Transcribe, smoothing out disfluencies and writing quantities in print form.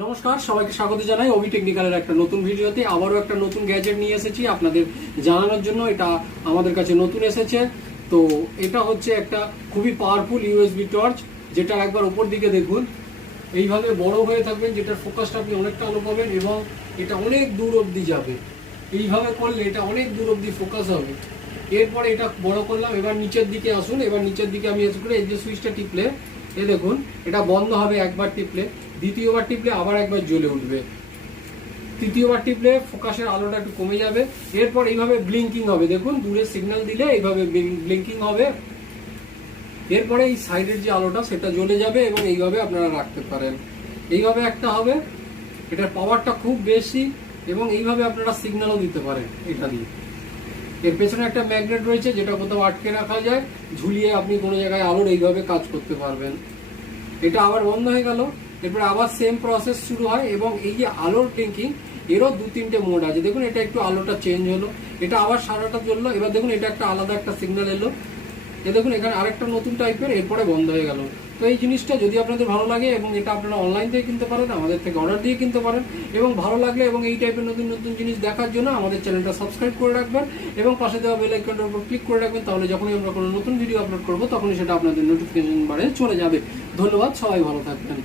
নমস্কার, সবাইকে স্বাগত জানাই ওবি টেকনিক্যালের একটা নতুন ভিডিওতে। আবারও একটা নতুন গ্যাজেট নিয়ে এসেছি আপনাদের জানানোর জন্য। এটা আমাদের কাছে নতুন এসেছে। তো এটা হচ্ছে একটা খুবই পাওয়ারফুল ইউএসবি টর্চ, যেটা একবার উপর দিকে দেখুন এইভাবে বড় হয়ে থাকবেন, যেটার ফোকাসটা আপনি অনেকটা আলো পাবেন এবং এটা অনেক দূর অবধি যাবে। এইভাবে করলে এটা অনেক দূর অবধি ফোকাস হবে। এরপরে এটা বড় করলাম, এবার নিচের দিকে আসুন। এবার নিচের দিকে আমি এসে করে এই যে সুইচটা টিপলে এ দেখুন এটা বন্ধ হবে একবার টিপলে, দ্বিতীয়বার টিপলে আবার একবার জ্বলে উঠবে, তৃতীয়বার টিপলে ফোকাসের আলোটা একটু কমে যাবে। এরপর এইভাবে ব্লিঙ্কিং হবে, দেখুন দূরে সিগন্যাল দিলে এইভাবে ব্লিঙ্কিং হবে। এরপরে এই সাইডের যে আলোটা সেটা জ্বলে যাবে এবং এইভাবে আপনারা রাখতে পারেন। এইভাবে একটা হবে, এটার পাওয়ারটা খুব বেশি এবং এইভাবে আপনারা সিগন্যালও দিতে পারেন এটা দিয়ে। এর পেছনে একটা ম্যাগনেট রয়েছে, যেটা কোথাও আটকে রাখা যায়, ঝুলিয়ে আপনি কোনো জায়গায় আলোর এইভাবে কাজ করতে পারবেন। এটা আবার বন্ধ হয়ে গেল, এরপর আবার সেম প্রসেস শুরু হয় এবং এই যে আলোর ব্লিঙ্কিং এরও 2-3টে মোড আছে। দেখুন এটা একটু আলোটা চেঞ্জ হলো, এটা আবার সারাটা জ্বললো। এবার দেখুন এটা একটা আলাদা একটা সিগন্যাল এলো, এ দেখুন এখানে আরেকটা নতুন টাইপের, এরপরে বন্ধ হয়ে গেল। তো এই জিনিসটা যদি আপনাদের ভালো লাগে এবং এটা আপনারা অনলাইন থেকে কিনতে পারেন, আমাদের থেকে অর্ডার দিয়ে কিনতে পারেন, এবং ভালো লাগলে এবং এই টাইপের নতুন নতুন জিনিস দেখার জন্য আমাদের চ্যানেলটা সাবস্ক্রাইব করে রাখবেন এবং পাশে দেওয়া বেল আইকনটার উপর ক্লিক করে রাখবেন। তাহলে যখনই আমরা কোনো নতুন ভিডিও আপলোড করবো তখনই সেটা আপনাদের নোটিফিকেশন বারে চলে যাবে। ধন্যবাদ, সবাই ভালো থাকবেন।